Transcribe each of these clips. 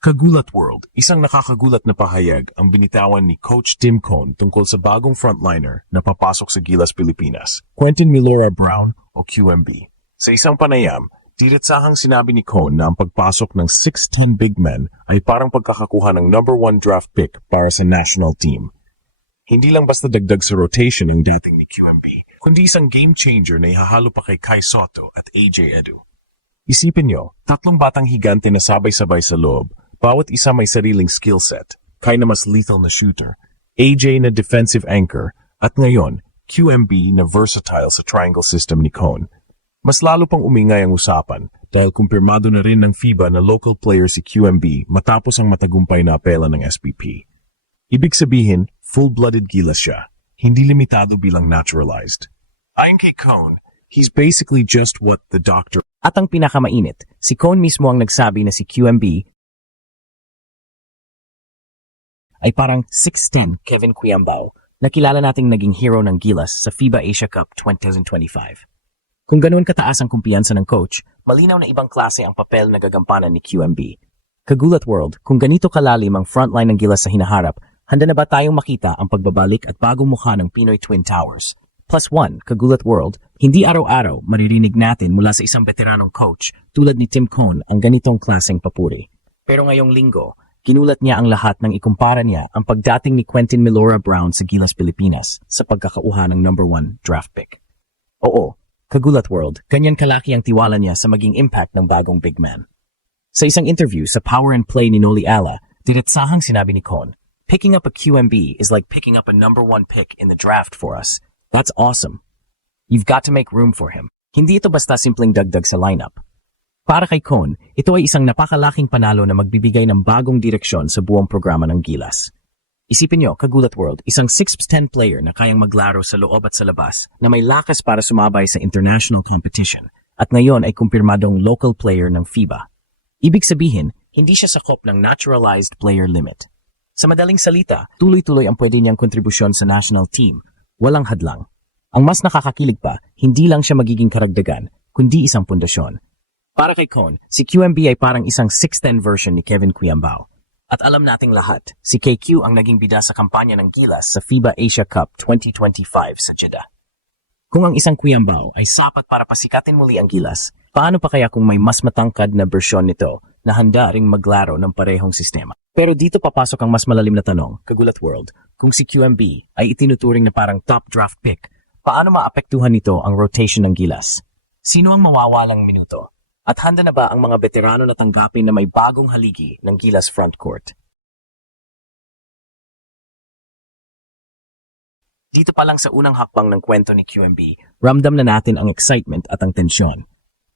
Kagulat World, isang nakakagulat na pahayag ang binitawan ni Coach Tim Cone tungkol sa bagong frontliner na papasok sa Gilas Pilipinas, Quentin Milora Brown o QMB. Sa isang panayam, diretsahang sinabi ni Cone na ang pagpasok ng 6'10" big man ay parang pagkakakuha ng number 1 draft pick para sa national team. Hindi lang basta dagdag sa rotation yung dating ni QMB, kundi isang game changer na ihahalo pa kay Kai Sotto at AJ Edu. Isipin nyo, tatlong batang higante na sabay-sabay sa loob, bawat isa may sariling skill set, Kai na mas lethal na shooter, AJ na defensive anchor, at ngayon, QMB na versatile sa triangle system ni Cone. Mas lalo pang umingay ang usapan dahil kumpirmado na rin ng FIBA na local player si QMB matapos ang matagumpay na apela ng SPP. Ibig sabihin, full-blooded Gilas siya, hindi limitado bilang naturalized. Ayon kay Cone, he's basically just what the doctor. At ang pinakamainit, si Cone mismo ang nagsabi na si QMB ay parang 6'10" Kevin Quiambao na kilala nating naging hero ng Gilas sa FIBA Asia Cup 2025. Kung ganoon kataas ang kumpiyansa ng coach, malinaw na ibang klase ang papel na gagampanan ni QMB. Kagulat World, kung ganito kalalim ang frontline ng Gilas sa hinaharap, handa na ba tayong makita ang pagbabalik at bagong mukha ng Pinoy Twin Towers? +1, Kagulat World, hindi araw-araw maririnig natin mula sa isang veteranong coach tulad ni Tim Cone ang ganitong klaseng papuri. Pero ngayong linggo, ginulat niya ang lahat nang ikumpara niya ang pagdating ni Quentin Milora Brown sa Gilas Pilipinas sa pagkakauha ng number 1 draft pick. Oo, Kagulat World, ganyan kalaki ang tiwala niya sa maging impact ng bagong big man. Sa isang interview sa Power and Play ni Noli Ala, diretsahang sinabi ni Cone, "Picking up a QMB is like picking up a number 1 pick in the draft for us. That's awesome. You've got to make room for him." Hindi ito basta simpleng dagdag sa lineup. Para kay Cone, ito ay isang napakalaking panalo na magbibigay ng bagong direksyon sa buong programa ng Gilas. Isipin nyo, Kagulat World, isang 6'10" player na kayang maglaro sa loob at sa labas, na may lakas para sumabay sa international competition, at ngayon ay kumpirmadong local player ng FIBA. Ibig sabihin, hindi siya sakop ng naturalized player limit. Sa madaling salita, tuloy-tuloy ang pwede niyang kontribusyon sa national team, walang hadlang. Ang mas nakakakilig pa, hindi lang siya magiging karagdagan, kundi isang pundasyon. Para kay Cone, si QMB ay parang isang 6'10" version ni Kevin Quiambao. At alam nating lahat, si KQ ang naging bida sa kampanya ng Gilas sa FIBA Asia Cup 2025 sa Jeddah. Kung ang isang Quiambao ay sapat para pasikatin muli ang Gilas, paano pa kaya kung may mas matangkad na bersyon nito na handa ring maglaro ng parehong sistema? Pero dito papasok ang mas malalim na tanong, Kagulat World, kung si QMB ay itinuturing na parang top draft pick, paano maapektuhan nito ang rotation ng Gilas? Sino ang mawawalang minuto? At handa na ba ang mga veterano na tanggapin na may bagong haligi ng Gilas frontcourt? Dito pa lang sa unang hakbang ng kwento ni QMB, ramdam na natin ang excitement at ang tensyon.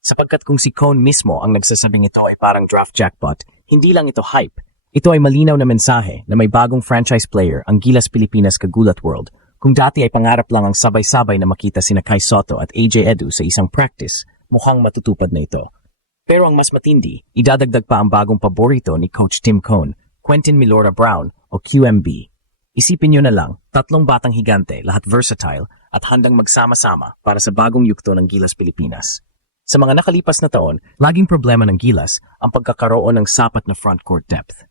Sapagkat kung si Cone mismo ang nagsasabing ito ay parang draft jackpot, hindi lang ito hype. Ito ay malinaw na mensahe na may bagong franchise player ang Gilas Pilipinas Kagulat World. Kung dati ay pangarap lang ang sabay-sabay na makita sina Kai Sotto at AJ Edu sa isang practice, mukhang matutupad na ito. Pero ang mas matindi, idadagdag pa ang bagong paborito ni Coach Tim Cone, Quentin Milora Brown o QMB. Isipin nyo na lang, tatlong batang higante, lahat versatile at handang magsama-sama para sa bagong yugto ng Gilas Pilipinas. Sa mga nakalipas na taon, laging problema ng Gilas ang pagkakaroon ng sapat na frontcourt depth.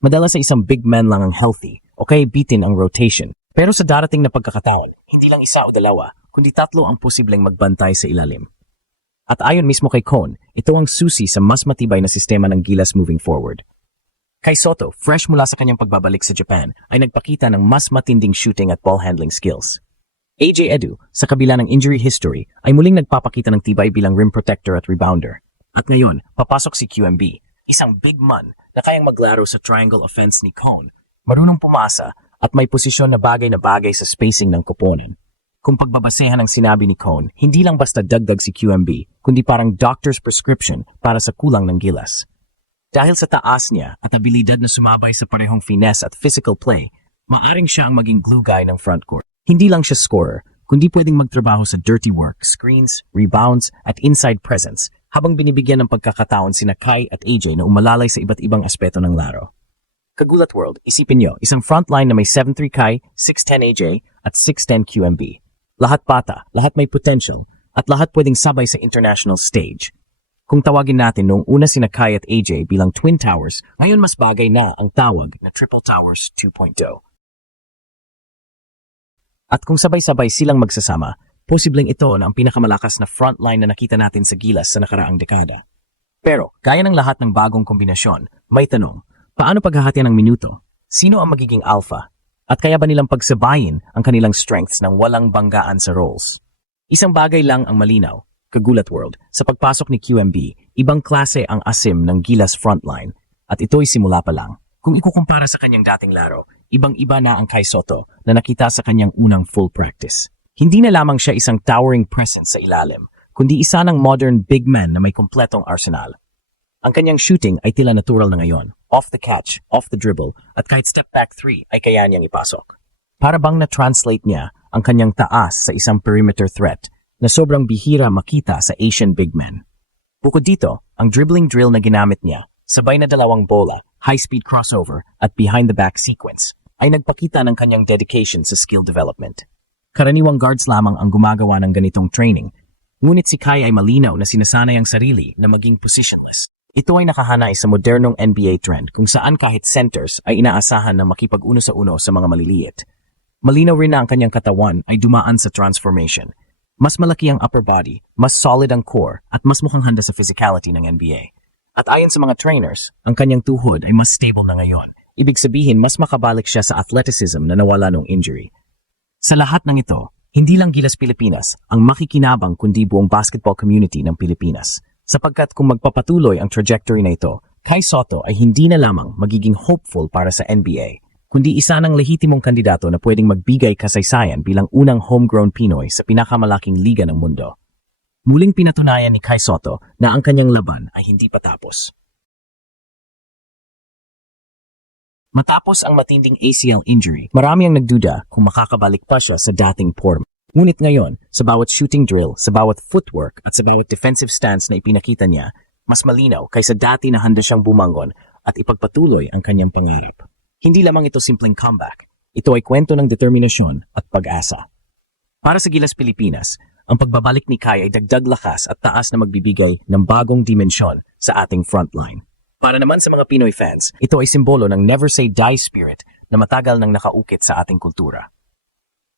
Madalas sa isang big man lang ang healthy o kaya bitin ang rotation. Pero sa darating na pagkakataon, hindi lang isa o dalawa, kundi tatlo ang posibleng magbantay sa ilalim. At ayon mismo kay Cone, ito ang susi sa mas matibay na sistema ng Gilas moving forward. Kai Sotto, fresh mula sa kanyang pagbabalik sa Japan, ay nagpakita ng mas matinding shooting at ball handling skills. AJ Edu, sa kabila ng injury history, ay muling nagpapakita ng tibay bilang rim protector at rebounder. At ngayon, papasok si QMB, isang big man na kayang maglaro sa triangle offense ni Cone, marunong pumasa at may posisyon na bagay sa spacing ng koponen. Kung pagbabasehan ang sinabi ni Cone, hindi lang basta dagdag si QMB, kundi parang doctor's prescription para sa kulang ng Gilas. Dahil sa taas niya at abilidad na sumabay sa parehong finesse at physical play, maaring siya ang maging glue guy ng frontcourt. Hindi lang siya scorer, kundi pwedeng magtrabaho sa dirty work, screens, rebounds, at inside presence, habang binibigyan ng pagkakataon sina Kai at AJ na umalalay sa iba't ibang aspeto ng laro. Kagulat World, isipin nyo, isang frontline na may 7'3" Kai, 6'10" AJ, at 6'10" QMB. Lahat bata, lahat may potential, at lahat pwedeng sabay sa international stage. Kung tawagin natin noong una sina Kai at AJ bilang Twin Towers, ngayon mas bagay na ang tawag na Triple Towers 2.0. At kung sabay-sabay silang magsasama, posibleng ito na ang pinakamalakas na frontline na nakita natin sa Gilas sa nakaraang dekada. Pero, gaya ng lahat ng bagong kombinasyon, may tanong, paano paghahatian ng minuto? Sino ang magiging alpha? At kaya ba nilang pagsabayin ang kanilang strengths ng walang banggaan sa roles? Isang bagay lang ang malinaw, Kagulat World, sa pagpasok ni QMB, ibang klase ang asim ng Gilas frontline, at ito'y simula pa lang. Kung ikukumpara sa kanyang dating laro, ibang-iba na ang Kai Sotto na nakita sa kanyang unang full practice. Hindi na lamang siya isang towering presence sa ilalim, kundi isa ng modern big man na may kompletong arsenal. Ang kanyang shooting ay tila natural na ngayon, off the catch, off the dribble, at kahit step back 3 ay kaya niyang ipasok. Para bang na-translate niya ang kanyang taas sa isang perimeter threat na sobrang bihira makita sa Asian big man. Bukod dito, ang dribbling drill na ginamit niya, sabay na dalawang bola, high-speed crossover, at behind-the-back sequence, ay nagpakita ng kanyang dedication sa skill development. Karaniwang guards lamang ang gumagawa ng ganitong training, ngunit si Kai ay malinaw na sinasanay ang sarili na maging positionless. Ito ay nakahanay sa modernong NBA trend kung saan kahit centers ay inaasahan na makipag-uno sa uno sa mga maliliit. Malinaw rin na ang kanyang katawan ay dumaan sa transformation. Mas malaki ang upper body, mas solid ang core, at mas mukhang handa sa physicality ng NBA. At ayon sa mga trainers, ang kanyang tuhod ay mas stable na ngayon. Ibig sabihin, mas makabalik siya sa athleticism na nawala nung injury. Sa lahat ng ito, hindi lang Gilas Pilipinas ang makikinabang kundi buong basketball community ng Pilipinas. Sapagkat kung magpapatuloy ang trajectory na ito, Kai Sotto ay hindi na lamang magiging hopeful para sa NBA, kundi isa ng lehitimong kandidato na pwedeng magbigay kasaysayan bilang unang homegrown Pinoy sa pinakamalaking liga ng mundo. Muling pinatunayan ni Kai Sotto na ang kanyang laban ay hindi pa tapos. Matapos ang matinding ACL injury, marami ang nagduda kung makakabalik pa siya sa dating form. Ngunit ngayon, sa bawat shooting drill, sa bawat footwork at sa bawat defensive stance na ipinakita niya, mas malinaw kaysa dati na handa siyang bumangon at ipagpatuloy ang kanyang pangarap. Hindi lamang ito simpleng comeback. Ito ay kwento ng determinasyon at pag-asa. Para sa Gilas Pilipinas, ang pagbabalik ni Kai ay dagdag lakas at taas na magbibigay ng bagong dimensyon sa ating frontline. Para naman sa mga Pinoy fans, ito ay simbolo ng never say die spirit na matagal nang nakaukit sa ating kultura.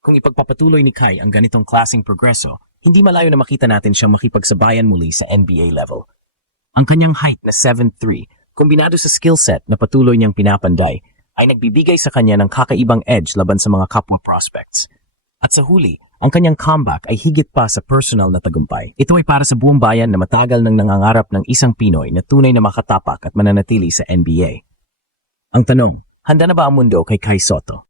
Kung ipagpapatuloy ni Kai ang ganitong klaseng progreso, hindi malayo na makita natin siyang makipagsabayan muli sa NBA level. Ang kanyang height na 7'3", kombinado sa skill set na patuloy niyang pinapanday, ay nagbibigay sa kanya ng kakaibang edge laban sa mga kapwa prospects. At sa huli, ang kanyang comeback ay higit pa sa personal na tagumpay. Ito ay para sa buong bayan na matagal nang nangangarap ng isang Pinoy na tunay na makatapak at mananatili sa NBA. Ang tanong, handa na ba ang mundo kay Kai Sotto?